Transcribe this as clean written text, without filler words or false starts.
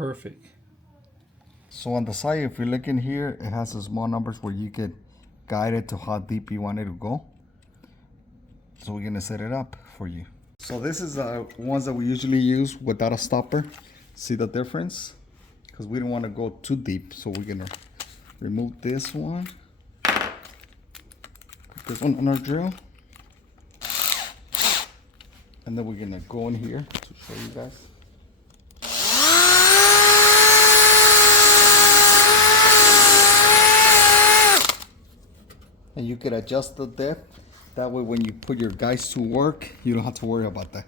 perfect. So on the side, if you look in here, it has the small numbers where you could guide it to how deep you want it to go. So we're gonna set it up for you. So this is the ones that we usually use without a stopper. See the difference? Because we don't want to go too deep. So we're gonna remove this one. Put this one on our drill. And then we're gonna go in here to show you guys. And you could adjust the depth. That way when you put your guys to work, you don't have to worry about that.